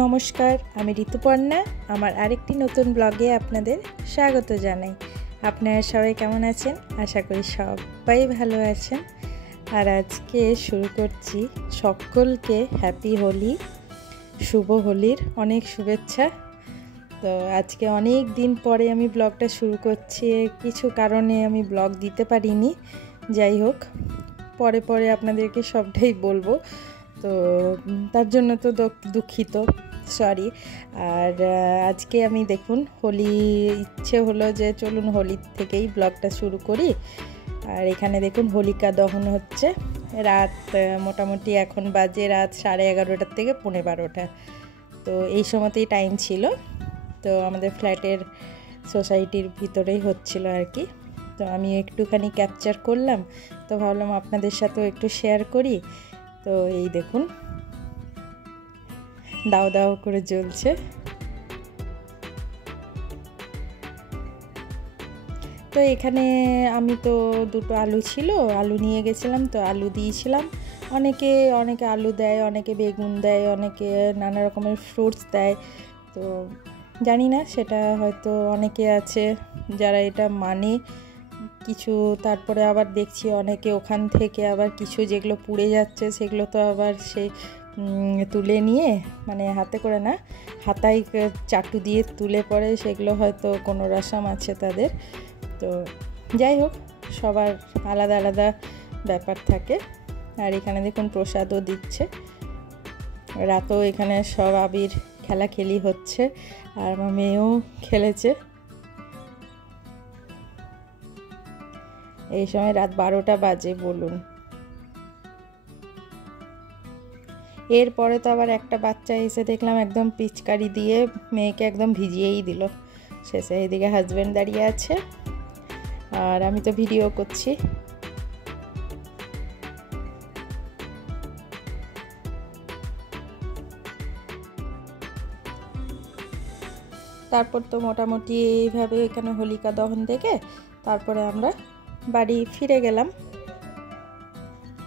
নমস্কার, আমি ঋতুপর্ণা। আমার আরেকটি নতুন ব্লগে আপনাদের স্বাগত জানাই। আপনারা সবাই কেমন আছেন? আশা করি সবাই ভালো আছেন। আর আজকে শুরু করছি। সকলকে হ্যাপি হোলি, শুভ হোলির অনেক শুভেচ্ছা। তো আজকে অনেক দিন পরে আমি ব্লগটা শুরু করছি। কিছু কারণে আমি ব্লগ দিতে পারিনি। যাই হোক, পরে পরে আপনাদেরকে সবটাই বলবো। তো তার জন্য তো দুঃখিত, সরি। আর আজকে আমি দেখুন হোলি ইচ্ছে হলো যে চলুন হোলি থেকেই ব্লগটা শুরু করি। আর এখানে দেখুন হোলিকা দহন হচ্ছে। রাত মোটামুটি এখন বাজে রাত 11:30 থেকে 12:15। তো এই সময়তেই টাইম ছিল। তো আমাদের ফ্ল্যাটের সোসাইটির ভিতরেই হচ্ছিল আর কি। তো আমি একটুখানি ক্যাপচার করলাম, তো ভাবলাম আপনাদের সাথেও একটু শেয়ার করি। তো এই দেখুন দাও দাও করে জ্বলছে। তো এখানে আমি তো দুটো আলু ছিল, আলু নিয়ে গেছিলাম, তো আলু দিয়েছিলাম। অনেকে আলু দেয়, অনেকে বেগুন দেয়, অনেকে নানা রকমের ফ্রুটস দেয়। তো জানি না, সেটা হয়তো অনেকে আছে যারা এটা মানে কিছু। তারপরে আবার দেখছি অনেকে ওখান থেকে আবার কিছু যেগুলো পুড়ে যাচ্ছে সেগুলো তো আবার সেই তুলে নিয়ে, মানে হাতে করে না, হাতায় চাটু দিয়ে তুলে পরে সেগুলো হয়তো কোনো রসম আছে তাদের। তো যাই হোক, সবার আলাদা আলাদা ব্যাপার থাকে। আর এখানে দেখুন প্রসাদও দিচ্ছে। রাতেও এখানে সব আবির খেলাখেলি হচ্ছে, আর আমার মেয়েও খেলেছে। এই সময় রাত 12টা বাজে বলুন। এরপরে তো আবার একটা বাচ্চা এসে দেখলাম একদম পিচকারি দিয়ে মেয়েকে একদম ভিজিয়েই দিল। শেষে এইদিকে হাজব্যান্ড দাঁড়িয়ে আছে আর আমি তো ভিডিও করছি। তারপর তো মোটামুটি এইভাবে এখানে হোলিকা দহন দেখে তারপরে আমরা বাড়ি ফিরে গেলাম।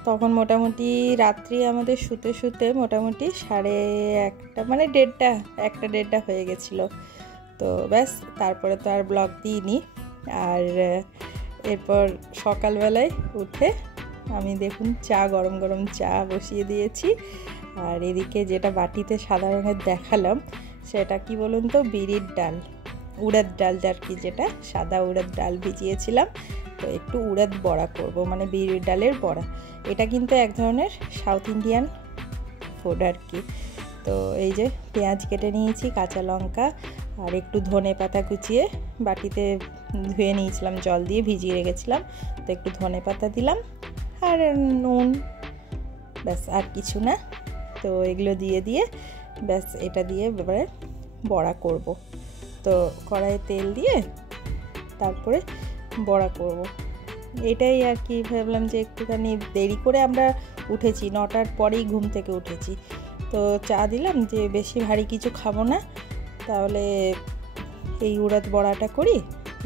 তখন মোটামুটি রাত্রি আমাদের শুতে শুতে মোটামুটি 1:30, মানে 1:30 হয়ে গেছিলো। তো ব্যাস, তারপরে তো আর ব্লগ দিইনি। আর এরপর সকালবেলায় উঠে আমি দেখুন গরম গরম চা বসিয়ে দিয়েছি। আর এদিকে যেটা বাটিতে সাদা রঙের দেখালাম সেটা কি বলুন তো, বিরির ডাল, উড়দ ডাল আর কি, যেটা সাদা উড়দ ডাল ভিজিয়েছিলাম। তো একটু উড়দ বড়া করব, মানে বিরির ডালের বড়া। এটা কিন্তু এক ধরনের সাউথ ইন্ডিয়ান ফুড আর কি। তো এই যে পেঁয়াজ কেটে নিয়েছি, কাঁচা লঙ্কা আর একটু ধনে পাতা কুচিয়ে বাটিতে ধুয়ে নিয়েছিলাম, জল দিয়ে ভিজিয়ে রেখেছিলাম। তো একটু ধনে পাতা দিলাম আর নুন, ব্যাস, আর কিছু না। তো এগুলো দিয়ে ব্যাস এটা দিয়ে এবারে বড়া করব। তো কড়াইয়ে তেল দিয়ে তারপরে বড়া করব, এটাই আর কি। ভাবলাম যে একটুখানি দেরি করে আমরা উঠেছি, 9টার পরেই ঘুম থেকে উঠেছি। তো চা দিলাম যে বেশি ভারী কিছু খাবো না, তাহলে এই উড়দ বড়াটা করি।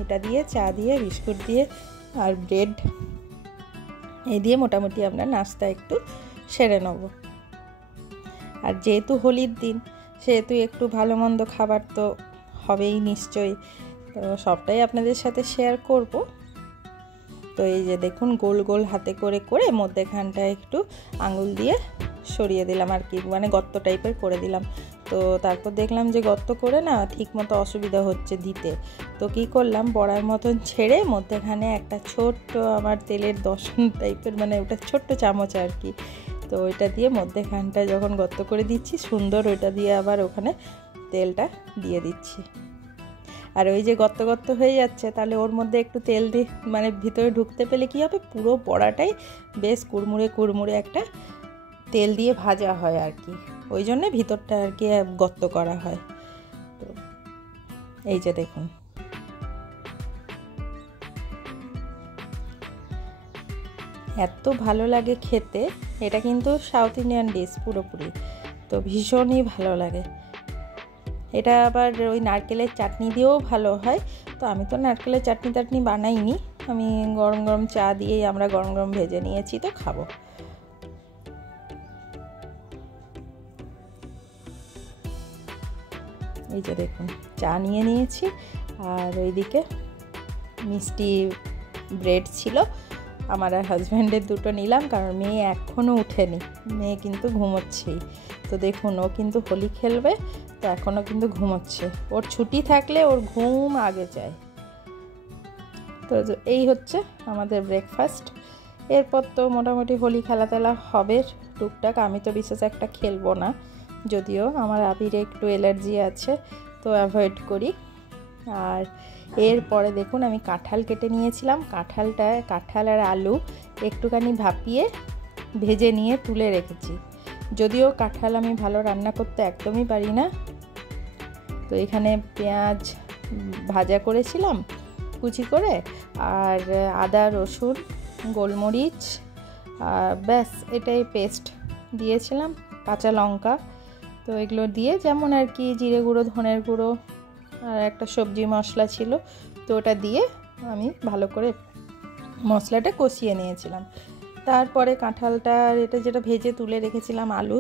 এটা দিয়ে চা দিয়ে বিস্কুট দিয়ে আর ব্রেড এই দিয়ে মোটামুটি আমরা নাস্তা একটু সেরে নেব। আর যেহেতু হোলির দিন, সেহেতু একটু ভালো মন্দ খাবার তো হবেই নিশ্চয়ই। তো সবটাই আপনাদের সাথে শেয়ার করব। তো এই যে দেখুন গোল গোল হাতে করে করে মধ্যেখানটা একটু আঙুল দিয়ে সরিয়ে দিলাম আর কি, মানে গর্ত টাইপের করে দিলাম। তো তারপর দেখলাম যে গর্ত করে না ঠিক মতো অসুবিধা হচ্ছে দিতে। তো কী করলাম, বড়ার মতন ছেড়ে মধ্যেখানে একটা ছোট্ট আমার তেলের দশন টাইপের, মানে ওটা ছোট্ট চামচ আর কি। তো ওইটা দিয়ে মধ্যেখানটা যখন গর্ত করে দিচ্ছি সুন্দর, ওইটা দিয়ে আবার ওখানে তেলটা দিয়ে দিচ্ছি। আর ওই যে গর্ত গর্ত হয়ে যাচ্ছে, তাহলে ওর মধ্যে একটু তেল দিয়ে, মানে ভিতরে ঢুকতে পেলে কী হবে, পুরো বড়াটাই বেশ কুড়মুড়ে কুড়মুড়ে একটা তেল দিয়ে ভাজা হয় আর কি। ওই জন্যে ভিতরটা আর কি গর্ত করা হয়। তো এই যে দেখুন, এত ভালো লাগে খেতে। এটা কিন্তু সাউথ ইন্ডিয়ান ডিশ পুরোপুরি, তো ভীষণই ভালো লাগে। এটা আবার ওই নারকেলের চাটনি দিয়েও ভালো হয়। তো আমি তো নারকেলের চাটনি বানাইনি, আমি গরম গরম চা দিয়েই আমরা গরম গরম ভেজে নিয়েছি, তো খাবো। এই যে দেখুন চা নিয়ে নিয়েছি, আর ওইদিকে মিষ্টি ব্রেড ছিল আমার আর হাজব্যান্ডের দুটো নিলাম, কারণ মেয়ে এখনও উঠেনি, মেয়ে কিন্তু ঘুমোচ্ছেই। তো দেখুন ও কিন্তু হোলি খেলবে, তো এখনও কিন্তু ঘুমোচ্ছে। ওর ছুটি থাকলে ওর ঘুম আগে যায়। তো এই হচ্ছে আমাদের ব্রেকফাস্ট। এরপর তো মোটামুটি হোলি খেলা তেলা হবে টুকটাক। আমি তো বিশেষ একটা খেলবো না, যদিও আমার আবিরে একটু অ্যালার্জি আছে, তো অ্যাভয়েড করি। আর এরপরে দেখুন আমি কাঁঠাল কেটে নিয়েছিলাম, কাঁঠাল আর আলু একটুখানি ভাপিয়ে ভেজে নিয়ে তুলে রেখেছি। যদিও কাঁঠাল আমি ভালো রান্না করতে একদমই পারি না, তো এখানে পেঁয়াজ ভাজা করেছিলাম কুচি করে, আর আদা রসুন গোলমরিচ ব্যাস এটাই পেস্ট দিয়েছিলাম, কাঁচা লঙ্কা। তো এগুলো দিয়ে যেমন আর কি জিরে গুঁড়ো, ধনের গুঁড়ো আর একটা সবজি মশলা ছিল, তো ওটা দিয়ে আমি ভালো করে মশলাটা কষিয়ে নিয়েছিলাম। তারপরে কাঁঠালটা এটা যেটা ভেজে তুলে রেখেছিলাম, আলু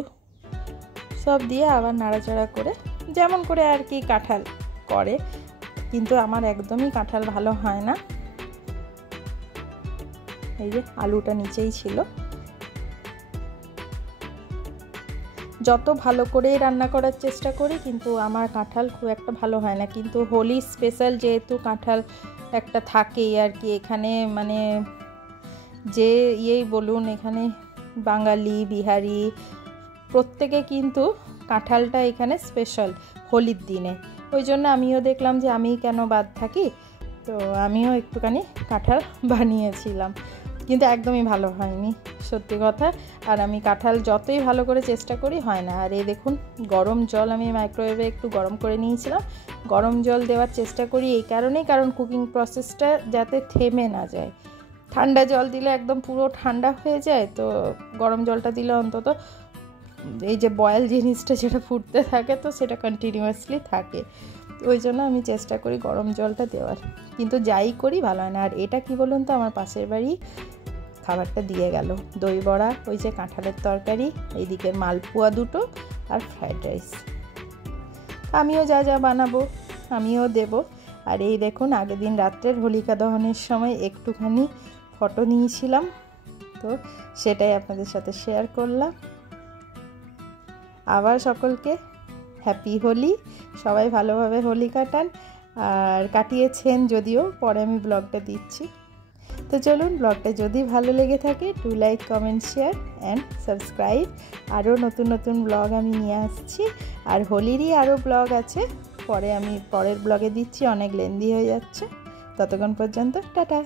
সব দিয়ে আবার নাড়াচাড়া করে, যেমন করে আর কি কাঁঠাল করে, কিন্তু আমার একদমই কাঁঠাল ভালো হয় না। এই যে আলুটা নিচেই ছিল। যত ভালো করেই রান্না করার চেষ্টা করি, কিন্তু আমার কাঁঠাল খুব একটা ভালো হয় না। কিন্তু হোলি স্পেশাল যেহেতু কাঁঠাল একটা থাকেই আর কি এখানে, মানে যে ইয়েই বলুন, এখানে বাঙালি বিহারি প্রত্যেকে কিন্তু কাঁঠালটা এখানে স্পেশাল হোলির দিনে। ওই জন্য আমিও দেখলাম যে আমি কেন বাদ থাকি, তো আমিও একটুখানি কাঁঠাল বানিয়েছিলাম, কিন্তু একদমই ভালো হয়নি সত্যি কথা। আর আমি কাঁঠাল যতই ভালো করে চেষ্টা করি হয় না। আর এই দেখুন গরম জল আমি মাইক্রোওয়েভে একটু গরম করে নিয়েছিলাম। গরম জল দেওয়ার চেষ্টা করি এই কারণেই, কারণ কুকিং প্রসেসটা যাতে থেমে না যায়। ঠান্ডা জল দিলে একদম পুরো ঠান্ডা হয়ে যায়, তো গরম জলটা দিলে অন্তত এই যে বয়েল জিনিসটা যেটা ফুটতে থাকে, তো সেটা কন্টিনিউয়াসলি থাকে। ওই জন্য আমি চেষ্টা করি গরম জলটা দেওয়ার, কিন্তু যাই করি ভালো হয় না। আর এটা কি বলুন তো, আমার পাশের বাড়ি খাবারটা দিয়ে গেল, দই বড়া, ওই যে কাঁঠালের তরকারি, এইদিকে মালপোয়া দুটো আর ফ্রাইড রাইস। আমিও যা যা বানাবো আমিও দেব। আর এই দেখুন আগের দিন রাত্রের হোলিকা দহনের সময় একটুখানি ফটো নিয়েছিলাম, তো সেটাই আপনাদের সাথে শেয়ার করলাম। আবার সকলকে হ্যাপি হোলি, সবাই ভালোভাবে হোলি কাটান, আর কাটিয়েছেন যদিও, পরে আমি ব্লগটা দিচ্ছি। তো চলুন, ব্লগটা যদি ভালো লেগে থাকে do like, comment, share and subscribe. আরও নতুন নতুন ব্লগ আমি নিয়ে আসছি, আর হোলিরই আরও ব্লগ আছে, পরে আমি পরের ব্লগে দিচ্ছি, অনেক লেন্দি হয়ে যাচ্ছে। ততক্ষণ পর্যন্ত টাটা।